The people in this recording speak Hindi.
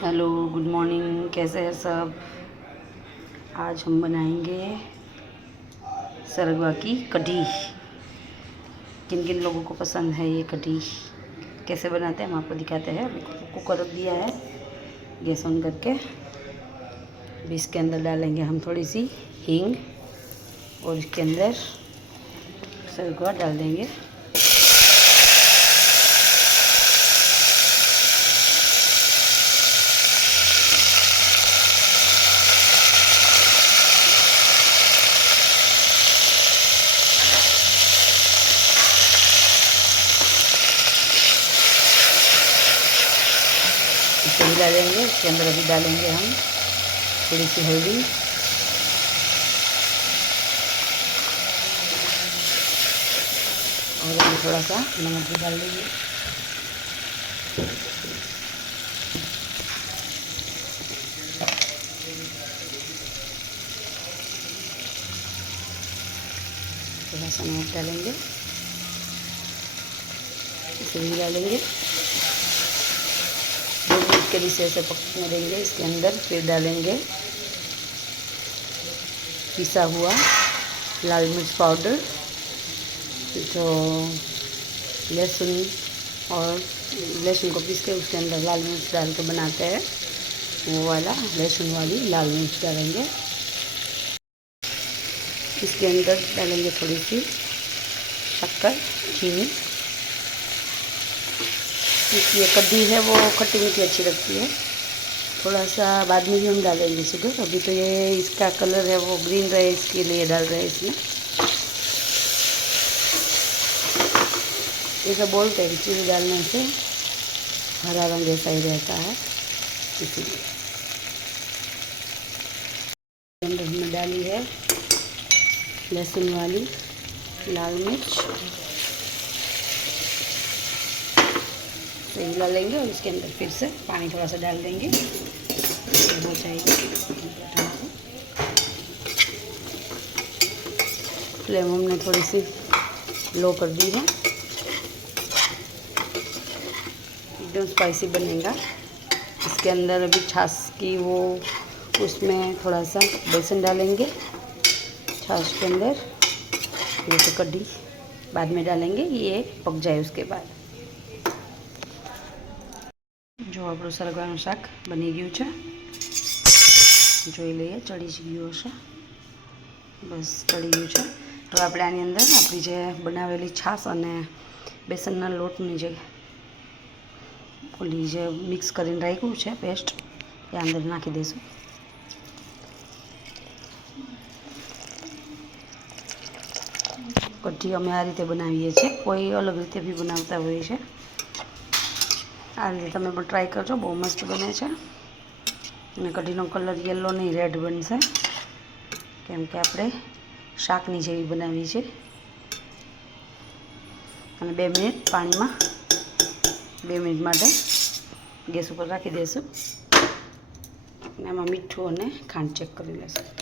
Hello, good morning. कैसे हैं सब। आज हम बनाएंगे सरगवा की कढ़ी। किन किन लोगों को पसंद है ये कढ़ी, कैसे बनाते हैं हम आपको दिखाते हैं। अभी कुकर रख दिया है गैस ऑन करके। अभी इसके अंदर डालेंगे हम थोड़ी सी हींग और इसके अंदर सरगवा डाल देंगे। इसे हिला देंगे। इसके अंदर अभी डालेंगे हम थोड़ी सी हल्दी और अभी थोड़ा सा नमक भी डाल देंगे। थोड़ा सा नमक डालेंगे, इसे भी डालेंगे। 2 मिनट के लिए ऐसे पकने देंगे। इसके अंदर फिर डालेंगे पिसा हुआ लाल मिर्च पाउडर, जो लहसुन और लहसुन को पीस के उसके अंदर लाल मिर्च डाल के बनाते हैं, वो वाला लहसुन वाली लाल मिर्च डालेंगे। इसके अंदर डालेंगे थोड़ी सी शक्कर, चीनी। ये कढ़ी है वो खट्टी मीठी अच्छी लगती है। थोड़ा सा बाद में भी हम डालेंगे शुगर। अभी तो ये इसका कलर है वो ग्रीन रहे इसके लिए डाल रहे हैं इसमें। ये सब बोलते हैं कि चीनी डालने से हरा रंग ऐसा ही रहता है, इसीलिए। अंदर हमने डाली है लहसुन वाली लाल मिर्च, हिला लेंगे और इसके अंदर फिर से पानी थोड़ा सा डाल देंगे, हो जाएगी। फ्लेम हमने थोड़ी सी लो कर दी है। एकदम स्पाइसी बनेगा। इसके अंदर अभी छाछ की वो उसमें थोड़ा सा बेसन डालेंगे छाछ के अंदर। जैसे कढ़ी बाद में डालेंगे, ये पक जाए उसके बाद। जो આપણું સરગવાનું શાક બની ગયું છે, જોઈ લઈએ ચડી જ ગયું હશે। બસ ચડી ગયું છે। તો આપણે આની અંદર આપણી જે બનાવેલી છાશ અને બેસનના લોટની જે ઓલી જે મિક્સ કરીને રાખ્યું છે પેસ્ટ, એ અંદર નાખી દઈશું। કઢી અમે આ રીતે બનાવીએ છીએ, કોઈ અલગ રીતે બી બનાવતા હોય છે। આ રીતે તમે પણ ટ્રાય કરજો, બહુ મસ્ત બને છે। અને કઢીનો કલર યલો નહીં રેડ બનશે, કેમ કે આપણે શાકની જેવી બનાવી છે। અને 2 મિનિટ પાણીમાં 2 મિનિટ માટે ગેસ ઉપર રાખી દઈશું। અને આમાં મીઠું અને ખાંડ ચેક કરી લઈશું।